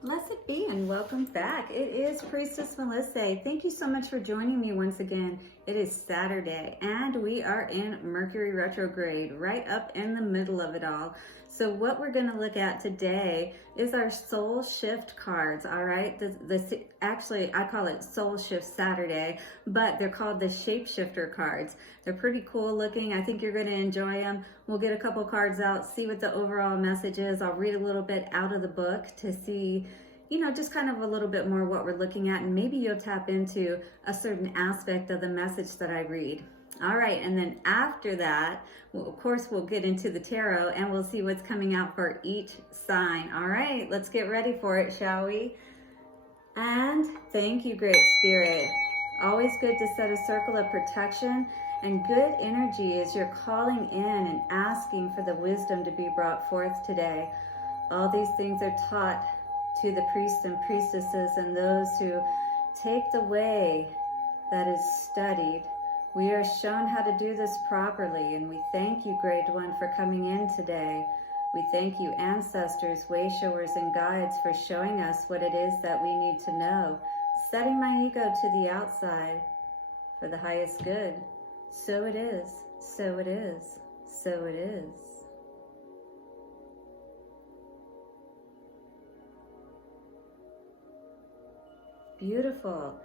Blessed be and welcome back. It is Priestess Melissa. Thank you so much for joining me once again. It is Saturday and we are in Mercury retrograde, right up in the middle of it all. So what we're going to look at today is our Soul Shift cards, all right? Actually, I call it Soul Shift Saturday, but they're called the Shapeshifter cards. They're pretty cool looking. I think you're going to enjoy them. We'll get a couple cards out, see what the overall message is. I'll read a little bit out of the book to see, just kind of a little bit more what we're looking at, and maybe you'll tap into a certain aspect of the message that I read. All right, and then after that, of course, we'll get into the tarot and we'll see what's coming out for each sign. All right, let's get ready for it, shall we? And thank you, Great Spirit. Always good to set a circle of protection and good energy as you're calling in and asking for the wisdom to be brought forth today. All these things are taught to the priests and priestesses and those who take the way that is studied. We are shown how to do this properly, and we thank you, Great One, for coming in today. We thank you, ancestors, way showers, and guides, for showing us what it is that we need to know, setting my ego to the outside for the highest good. So it is, so it is, so it is. Beautiful.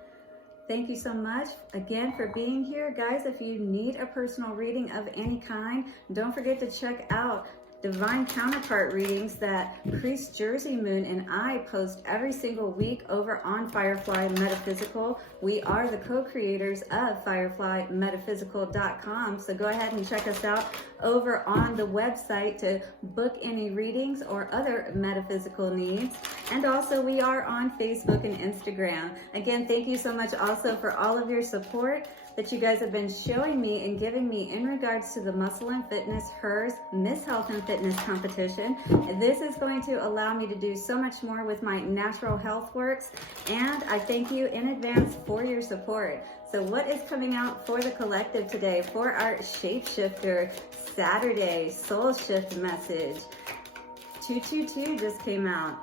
Thank you so much again for being here. Guys, if you need a personal reading of any kind, don't forget to check out Divine Counterpart readings that Priest Jersey Moon and I post every single week over on Firefly Metaphysical. We are the co-creators of fireflymetaphysical.com, so go ahead and check us out over on the website to book any readings or other metaphysical needs. And also we are on Facebook and Instagram. Again, thank you so much also for all of your support that you guys have been showing me and giving me in regards to the Muscle and Fitness Hers Miss Health and Fitness competition. This is going to allow me to do so much more with my natural health works, and I thank you in advance for your support. So what is coming out for the collective today for our Shapeshifter Saturday Soul Shift message? 222 just came out.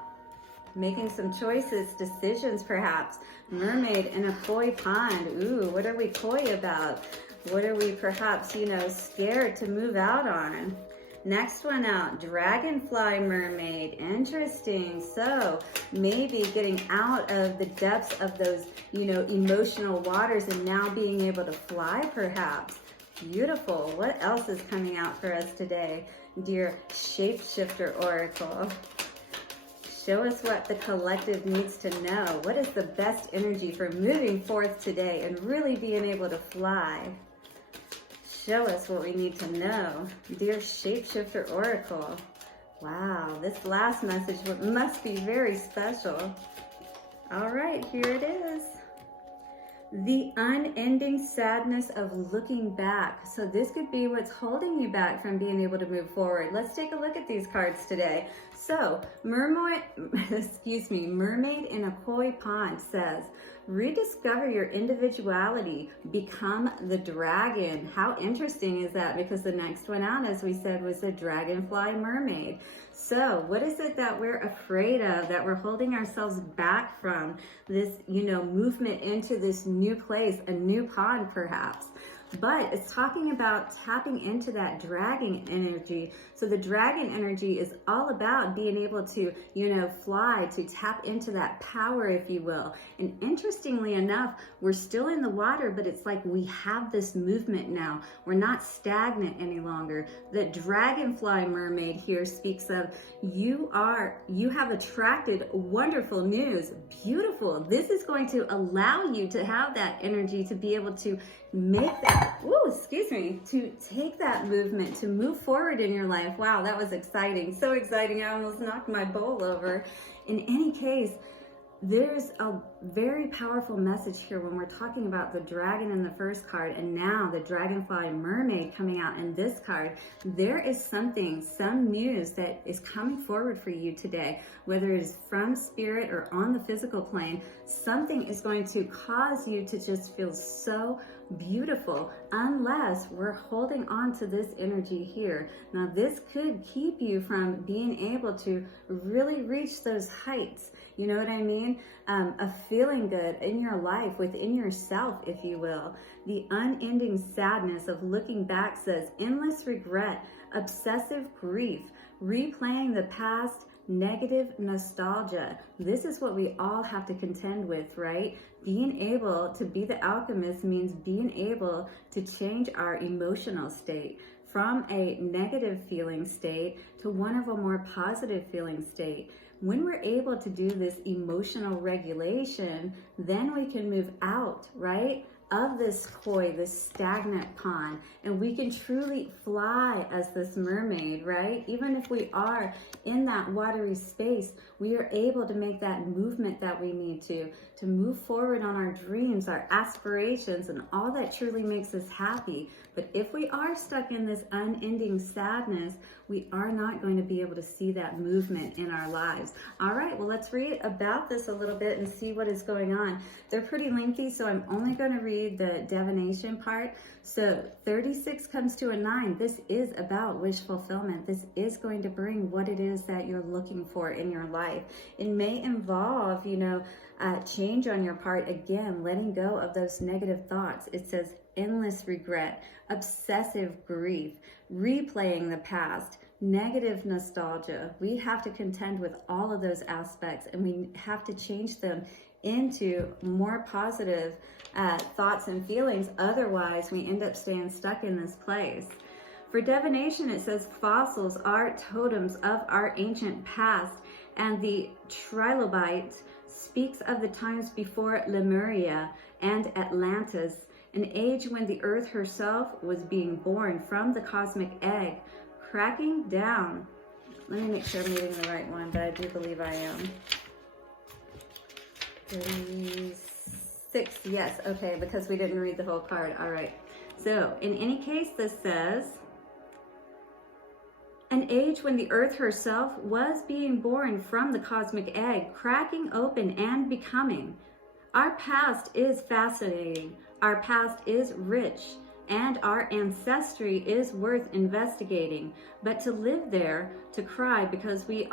Making some choices, decisions perhaps. Mermaid in a koi pond. Ooh, what are we koi about? What are we perhaps, scared to move out on? Next one out, dragonfly mermaid. Interesting. So maybe getting out of the depths of those, emotional waters and now being able to fly perhaps. Beautiful. What else is coming out for us today, dear Shapeshifter Oracle? Show us what the collective needs to know. What is the best energy for moving forth today and really being able to fly? Show us what we need to know. Dear Shapeshifter Oracle. Wow, this last message must be very special. All right, here it is. The unending sadness of looking back. So this could be what's holding you back from being able to move forward. Let's take a look at these cards today. So mermaid in a koi pond says, rediscover your individuality, become the dragon. How interesting is that? Because the next one out, as we said, was the dragonfly mermaid. So what is it that we're afraid of, that we're holding ourselves back from? This, movement into this new place, a new pond perhaps. But it's talking about tapping into that dragon energy. So the dragon energy is all about being able to, fly, to tap into that power, if you will. And interestingly enough, we're still in the water, but it's like we have this movement now. We're not stagnant any longer. The dragonfly mermaid here speaks of you have attracted wonderful news. Beautiful. This is going to allow you to have that energy to be able to make that, to take that movement, to move forward in your life. Wow, that was exciting. So exciting. I almost knocked my bowl over. In any case, there's a very powerful message here when we're talking about the dragon in the first card and now the dragonfly mermaid coming out in this card. There is some news that is coming forward for you today, whether it is from spirit or on the physical plane. Something is going to cause you to just feel so beautiful, unless we're holding on to this energy here. Now, this could keep you from being able to really reach those heights, you know what I mean? Of feeling good in your life, within yourself, if you will. The unending sadness of looking back says endless regret, obsessive grief, replaying the past, negative nostalgia. This is what we all have to contend with, right? Being able to be the alchemist means being able to change our emotional state from a negative feeling state to one of a more positive feeling state. When we're able to do this emotional regulation, then we can move out, right, of this koi, this stagnant pond, and we can truly fly as this mermaid, right? Even if we are in that watery space, we are able to make that movement that we need to move forward on our dreams, our aspirations, and all that truly makes us happy. But if we are stuck in this unending sadness, we are not going to be able to see that movement in our lives. All right, well, let's read about this a little bit and see what is going on. They're pretty lengthy, so I'm only going to read the divination part. So 36 comes to a 9. This is about wish fulfillment. This is going to bring what it is that you're looking for in your life. It may involve, change on your part, again, letting go of those negative thoughts. It says endless regret, obsessive grief, replaying the past, negative nostalgia. We have to contend with all of those aspects, and we have to change them into more positive thoughts and feelings. Otherwise, we end up staying stuck in this place. For divination, it says fossils are totems of our ancient past, and the trilobite speaks of the times before Lemuria and Atlantis, an age when the earth herself was being born from the cosmic egg, cracking down. Let me make sure I'm reading the right one, but I do believe I am. 36, yes, okay, because we didn't read the whole card. All right. So in any case, this says, an age when the earth herself was being born from the cosmic egg, cracking open and becoming. Our past is fascinating. Our past is rich, and our ancestry is worth investigating. But to live there, to cry because we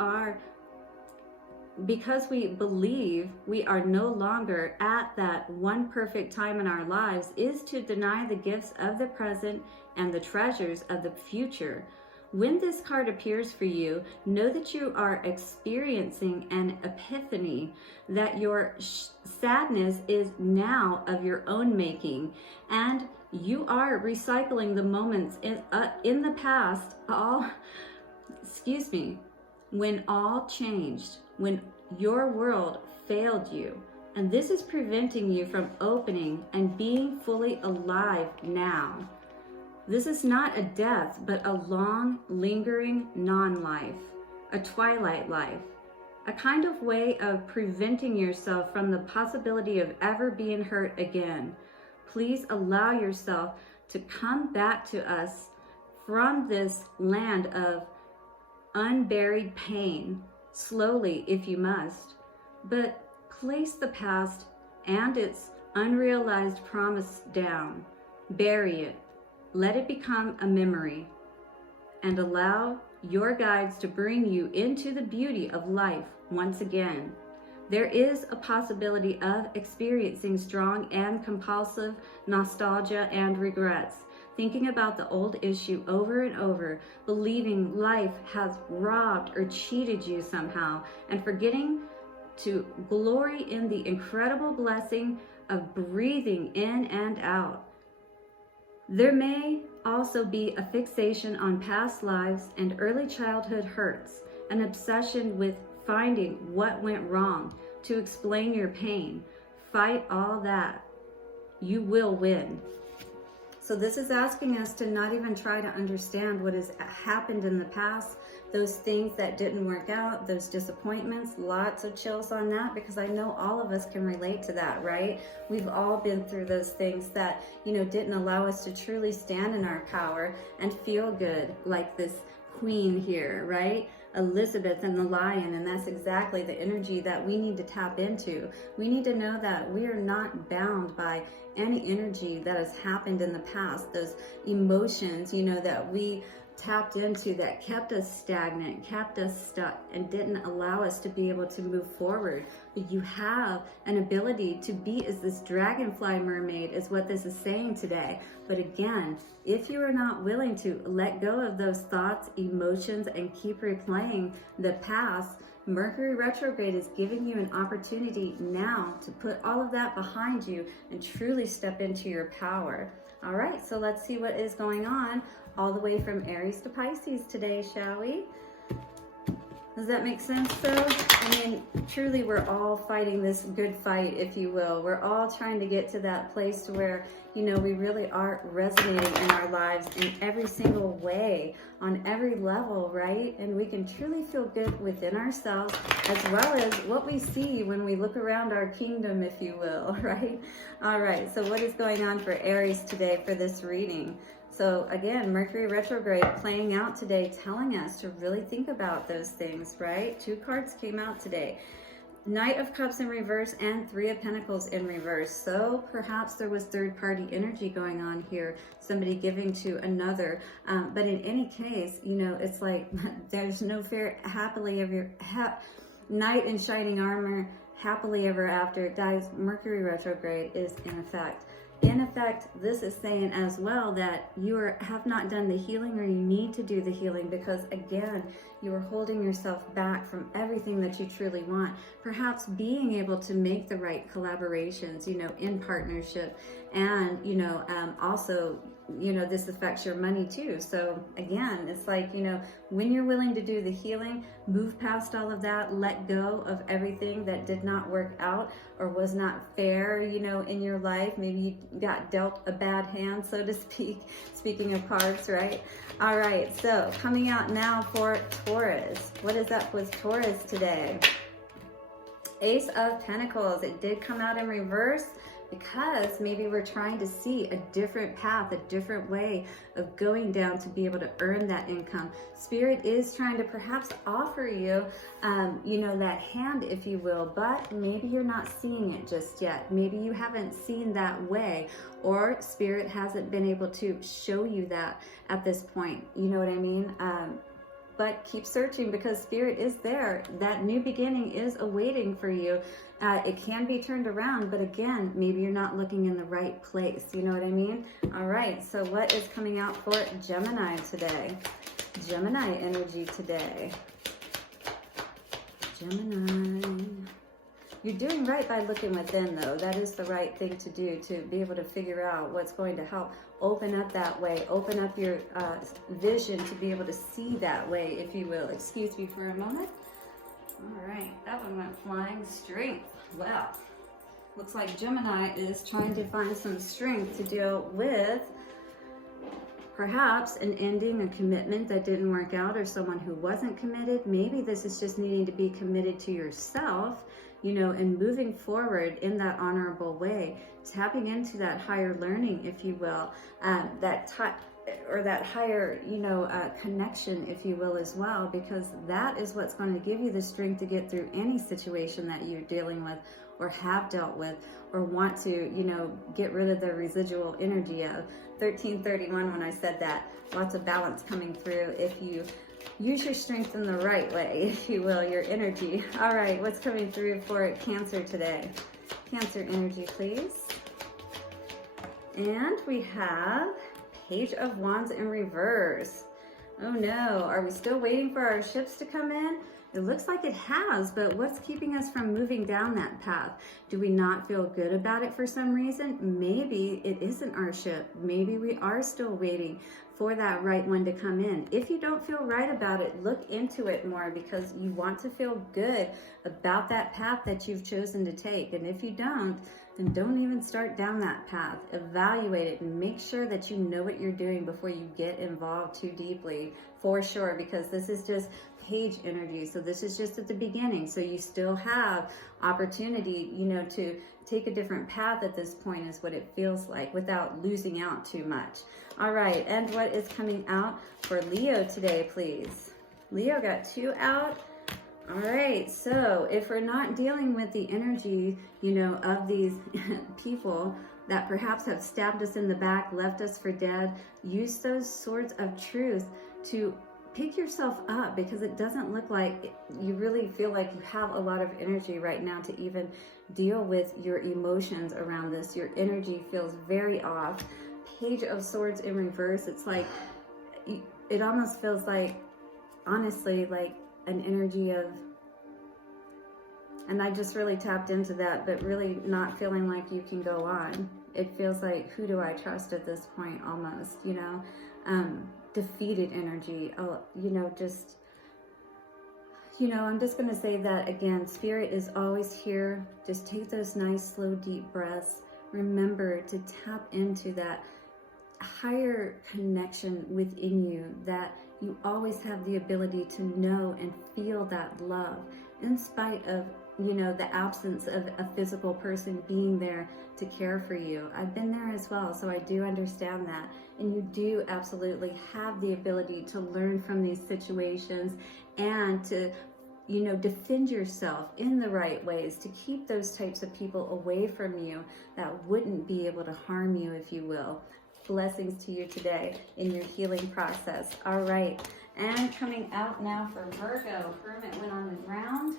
believe we are no longer at that one perfect time in our lives, is to deny the gifts of the present and the treasures of the future. When this card appears for you, know that you are experiencing an epiphany, that your sadness is now of your own making, and you are recycling the moments in the past, when all changed, when your world failed you. And this is preventing you from opening and being fully alive now. This is not a death, but a long, lingering non-life, a twilight life, a kind of way of preventing yourself from the possibility of ever being hurt again. Please allow yourself to come back to us from this land of unburied pain, slowly if you must, but place the past and its unrealized promise down, bury it, let it become a memory, and allow your guides to bring you into the beauty of life once again. There is a possibility of experiencing strong and compulsive nostalgia and regrets, thinking about the old issue over and over, believing life has robbed or cheated you somehow, and forgetting to glory in the incredible blessing of breathing in and out. There may also be a fixation on past lives and early childhood hurts, an obsession with finding what went wrong to explain your pain. Fight all that. You will win. So this is asking us to not even try to understand what has happened in the past, those things that didn't work out, those disappointments. Lots of chills on that, because I know all of us can relate to that, right? We've all been through those things that, didn't allow us to truly stand in our power and feel good, like this queen here, right? Elizabeth and the lion, and that's exactly the energy that we need to tap into. We need to know that we are not bound by any energy that has happened in the past, those emotions, you know, that we tapped into that kept us stagnant, kept us stuck, and didn't allow us to be able to move forward. But you have an ability to be as this dragonfly mermaid, is what this is saying today. But again, if you are not willing to let go of those thoughts, emotions, and keep replaying the past, Mercury retrograde is giving you an opportunity now to put all of that behind you and truly step into your power. All right, so let's see what is going on all the way from Aries to Pisces today, shall we? Does that make sense though? I mean, truly we're all fighting this good fight, if you will. We're all trying to get to that place to where, you know, we really are resonating in our lives in every single way, on every level, right? And we can truly feel good within ourselves, as well as what we see when we look around our kingdom, if you will, right? All right, so what is going on for Aries today for this reading? So again, Mercury retrograde playing out today, telling us to really think about those things, right? 2 cards came out today. Knight of Cups in reverse and 3 of Pentacles in reverse. So perhaps there was third-party energy going on here, somebody giving to another. But in any case, you know, it's like there's no fair happily ever knight in shining armor, happily ever after. Guys, Mercury retrograde is in effect. In effect, this is saying as well that you have not done the healing, or you need to do the healing, because again, you are holding yourself back from everything that you truly want. Perhaps being able to make the right collaborations, you know, in partnership. And, you know, also, you know, this affects your money too. So again, it's like, you know, when you're willing to do the healing, move past all of that, let go of everything that did not work out or was not fair, you know, in your life. Maybe you got dealt a bad hand, so to speak, speaking of cards, right? All right, so coming out now for Taurus. What is up with Taurus today? Ace of Pentacles. It did come out in reverse, because maybe we're trying to see a different path, a different way of going down to be able to earn that income. Spirit is trying to perhaps offer you, you know, that hand, if you will, but maybe you're not seeing it just yet. Maybe you haven't seen that way, or Spirit hasn't been able to show you that at this point. You know what I mean? But keep searching, because Spirit is there. That new beginning is awaiting for you. It can be turned around, but again, maybe you're not looking in the right place. You know what I mean? All right, so what is coming out for Gemini today? Gemini energy today. Gemini. You're doing right by looking within, though. That is the right thing to do, to be able to figure out what's going to help open up that way, open up your vision to be able to see that way, if you will. Excuse me for a moment. All right, that one went flying. Strength. Well, looks like Gemini is trying to find some strength to deal with perhaps an ending, a commitment that didn't work out, or someone who wasn't committed. Maybe this is just needing to be committed to yourself, you know, and moving forward in that honorable way, tapping into that higher learning, if you will, that higher, you know, connection, if you will, as well, because that is what's going to give you the strength to get through any situation that you're dealing with, or have dealt with, or want to, you know, get rid of the residual energy of. 1331, when I said that, lots of balance coming through if you use your strength in the right way, if you will, your energy. All right, what's coming through for Cancer today? Cancer energy, please. And we have Page of Wands in reverse. Oh no, are we still waiting for our ships to come in? It looks like it has, but what's keeping us from moving down that path? Do we not feel good about it for some reason? Maybe it isn't our ship. Maybe we are still waiting for that right one to come in. If you don't feel right about it, look into it more, because you want to feel good about that path that you've chosen to take. And if you don't, then don't even start down that path. Evaluate it and make sure that you know what you're doing before you get involved too deeply, for sure, because this is just Page energy. So this is just at the beginning. So you still have opportunity, you know, to take a different path at this point, is what it feels like, without losing out too much. All right, and what is coming out for Leo today, please? Leo got 2 out. All right, so if we're not dealing with the energy, you know, of these people that perhaps have stabbed us in the back, left us for dead, use those swords of truth to pick yourself up, because it doesn't look like you really feel like you have a lot of energy right now to even deal with your emotions around this. Your energy feels very off. Page of Swords in reverse. It's like, it almost feels like, honestly, like an energy of, and I just really tapped into that, but really not feeling like you can go on. It feels like, who do I trust at this point, almost, you know? Defeated energy. Oh, you know, just, you know, I'm just going to say that again. Spirit is always here. Just take those nice, slow, deep breaths. Remember to tap into that higher connection within you, that you always have the ability to know and feel that love in spite of, you know, the absence of a physical person being there to care for you. I've been there as well, so I do understand that. And you do absolutely have the ability to learn from these situations and to, you know, defend yourself in the right ways, to keep those types of people away from you that wouldn't be able to harm you, if you will. Blessings to you today in your healing process. All right, and coming out now for Virgo. Hermit went on the ground.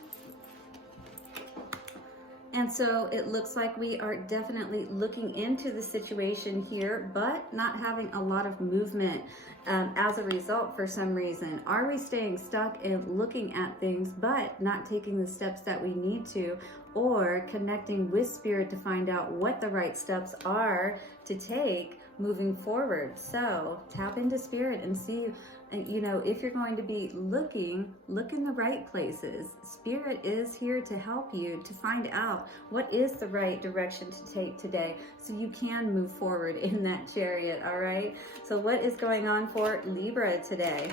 And so it looks like we are definitely looking into the situation here, but not having a lot of movement as a result for some reason. Are we staying stuck and looking at things, but not taking the steps that we need to, or connecting with Spirit to find out what the right steps are to take moving forward? So tap into Spirit and see, you know, if you're going to be looking, look in the right places. Spirit is here to help you to find out what is the right direction to take today, so you can move forward in that chariot. All right, so what is going on for Libra today?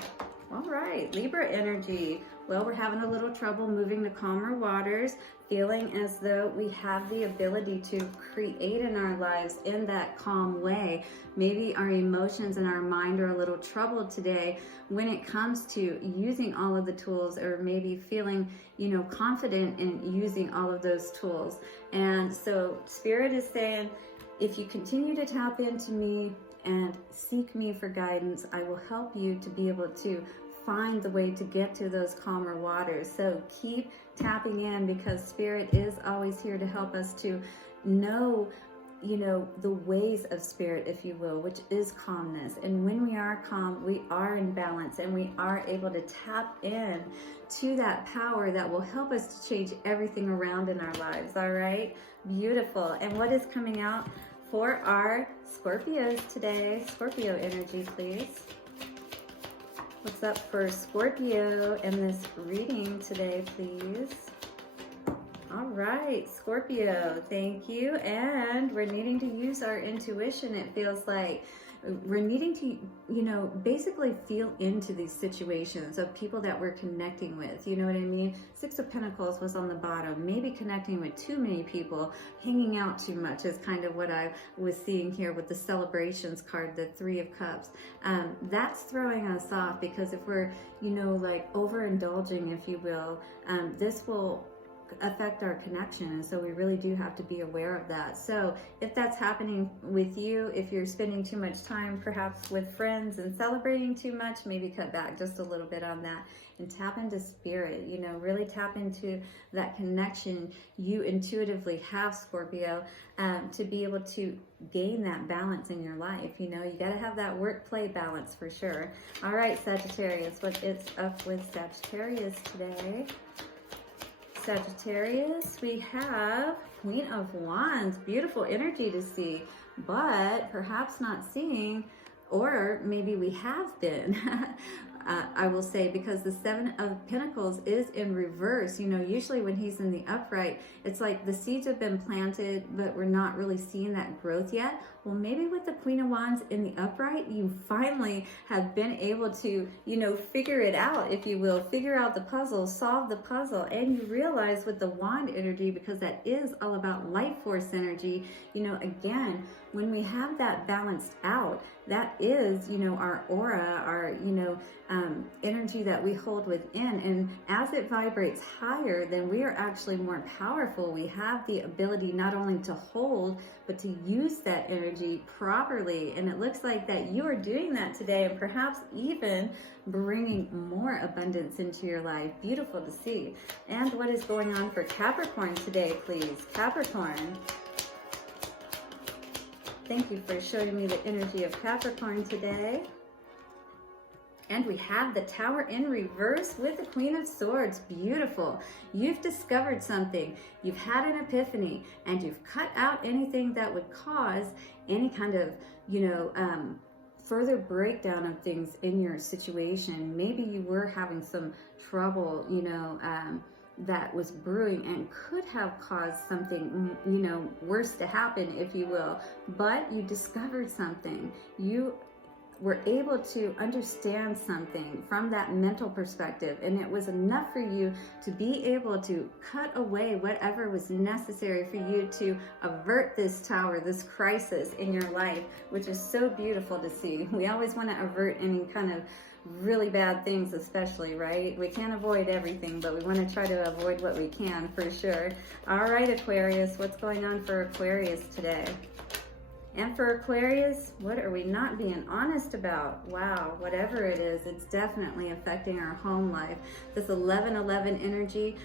All right, Libra energy. Well, we're having a little trouble moving to calmer waters, feeling as though we have the ability to create in our lives in that calm way. Maybe our emotions and our mind are a little troubled today when it comes to using all of the tools, or maybe feeling, you know, confident in using all of those tools. And so Spirit is saying, if you continue to tap into me and seek me for guidance, I will help you to be able to find the way to get to those calmer waters. So keep tapping in, because Spirit is always here to help us to know, you know, the ways of Spirit, if you will, which is calmness. And when we are calm, we are in balance, and we are able to tap in to that power that will help us to change everything around in our lives. All right, beautiful. And what is coming out for our Scorpios today? Scorpio energy, please. What's up for Scorpio in this reading today, please? All right, Scorpio, thank you. And we're needing to use our intuition, it feels like. We're needing to, you know, basically feel into these situations of people that we're connecting with. You know what I mean? 6 of Pentacles was on the bottom. Maybe connecting with too many people, hanging out too much is kind of what I was seeing here with the celebrations card, the 3 of Cups. That's throwing us off, because if we're, you know, like overindulging, if you will, this will affect our connection, and so we really do have to be aware of that. So if that's happening with you, if you're spending too much time perhaps with friends and celebrating too much, maybe cut back just a little bit on that and tap into Spirit. You know, really tap into that connection you intuitively have, Scorpio, to be able to gain that balance in your life. You know, you got to have that work-play balance for sure. All right, Sagittarius, what is up with Sagittarius today? Sagittarius, we have Queen of Wands. Beautiful energy to see, but perhaps not seeing, or maybe we have been, I will say, because the 7 of Pentacles is in reverse. You know, usually when he's in the upright, it's like the seeds have been planted, but we're not really seeing that growth yet. Well, maybe with the Queen of Wands in the upright, you finally have been able to, you know, figure it out, if you will, figure out the puzzle, solve the puzzle. And you realize with the Wand energy, because that is all about life force energy, you know, again, when we have that balanced out, that is, you know, our aura, our, you know, energy that we hold within. And as it vibrates higher, then we are actually more powerful. We have the ability not only to hold, but to use that energy properly. And it looks like that you are doing that today, and perhaps even bringing more abundance into your life. Beautiful to see. And what is going on for Capricorn today, please? Capricorn. Thank you for showing me the energy of Capricorn today. And we have the Tower in reverse with the Queen of Swords. Beautiful. You've discovered something. You've had an epiphany, and you've cut out anything that would cause any kind of, further breakdown of things in your situation. Maybe you were having some trouble, that was brewing and could have caused something, worse to happen, if you will. But you discovered something. You were able to understand something from that mental perspective, and it was enough for you to be able to cut away whatever was necessary for you to avert this tower, this crisis in your life, which is so beautiful to see. We always want to avert any kind of really bad things, especially, right? We can't avoid everything, but we want to try to avoid what we can, for sure. All right, Aquarius, what's going on for Aquarius today? And for Aquarius, what are we not being honest about? Wow, whatever it is, it's definitely affecting our home life. This 11-11 energy,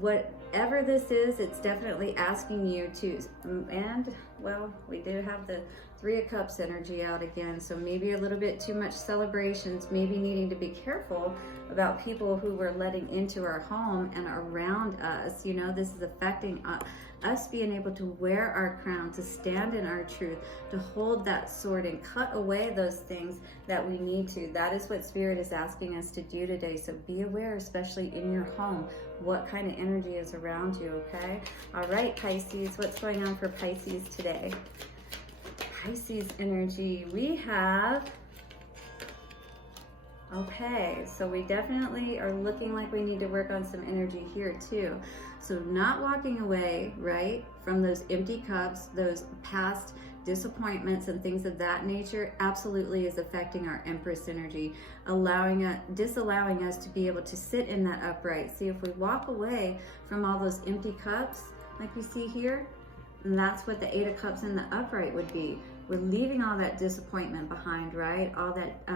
whatever this is, it's definitely asking you to, and well, we do have the Three of Cups energy out again, so maybe a little bit too much celebrations, maybe needing to be careful about people who we're letting into our home and around us. This is affecting us being able to wear our crown, to stand in our truth, to hold that sword and cut away those things that we need to. That is what Spirit is asking us to do today. So be aware, especially in your home, what kind of energy is around you, okay? All right, Pisces, what's going on for Pisces today? Pisces energy, we have, okay, so we definitely are looking like we need to work on some energy here too. So not walking away, right, from those empty cups, those past disappointments and things of that nature absolutely is affecting our Empress energy, disallowing us to be able to sit in that upright. See, if we walk away from all those empty cups, like we see here, and that's what the Eight of Cups in the upright would be. We're leaving all that disappointment behind, right? All that,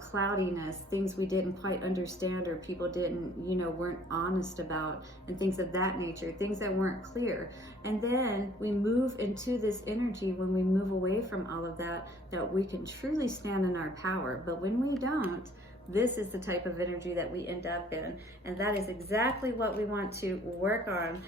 cloudiness, things we didn't quite understand or people didn't, weren't honest about, and things of that nature, things that weren't clear. And then we move into this energy when we move away from all of that, that we can truly stand in our power. But when we don't, this is the type of energy that we end up in. And that is exactly what we want to work on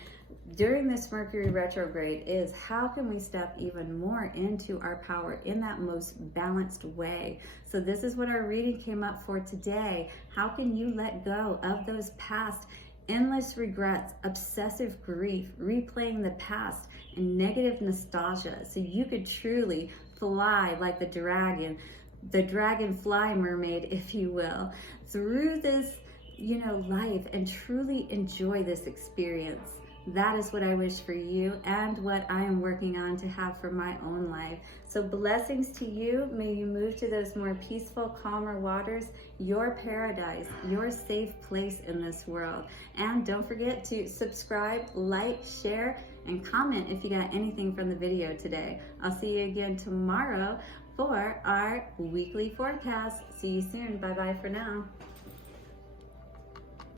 during this Mercury retrograde, is how can we step even more into our power in that most balanced way. So this is what our reading came up for today. How can you let go of those past endless regrets, obsessive grief, replaying the past, and negative nostalgia, so you could truly fly like the dragonfly mermaid, if you will, through this, life, and truly enjoy this experience. That is what I wish for you, and what I am working on to have for my own life. So blessings to you. May you move to those more peaceful, calmer waters, your paradise, your safe place in this world. And don't forget to subscribe, like, share, and comment if you got anything from the video today. I'll see you again tomorrow for our weekly forecast. See you soon. Bye-bye for now.